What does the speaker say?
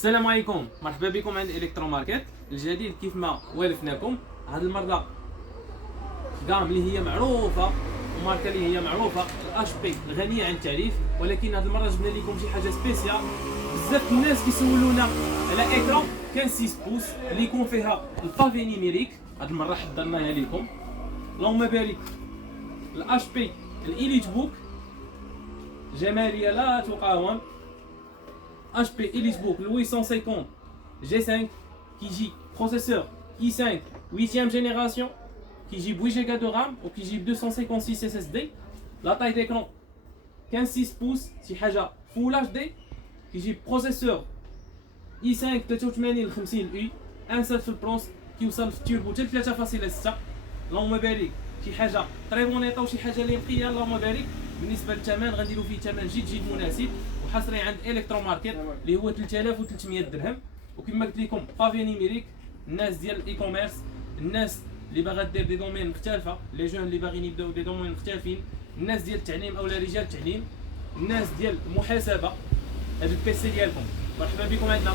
السلام عليكم، مرحبا بكم عند الكترو ماركت الجديد. كيف ما والفناكم هذه المره قام اللي هي معروفه وماركه اللي هي معروفه الاش بي غنيه عن التعريف، ولكن هذه المره جبنا لكم شي حاجه سبيسيال. بزاف الناس كيسولونا على ايكران كان 6 بوس اللي يكون فيها البافي نيميريك. هذه المره حضرناها لكم، اللهم بارك. الاش بي الإليت بوك جماليه لا تقاوم. HP EliteBook le 850 G5 qui dit processeur i5 8e génération, qui dit 8 Go de RAM ou qui dit 256 SSD. La taille d'écran 15-6 pouces, si حاجة Full HD, qui dit processeur i5 83 50U 1 في البرونس كيوصل في التيربو حتى 3.6. اللهم بارك. شي حاجة طري بونيطا وشي حاجة اللي نقية اللهم بارك. بالنسبة للثمن غنديرو فيه ثمن جد مناسب وحصري عند الكترو ماركت اللي هو 3300 درهم. وكما قلت لكم بافي نيميريك، الناس ديال الاي كوميرس، الناس اللي باغا دير دي دومين مختلفه، لي جون اللي باغيين يبداو دي دومين مختلفين، الناس ديال التعليم اولا رجال التعليم، الناس ديال المحاسبه. هذا البيسي ديالكم مرحبا بكم عندنا.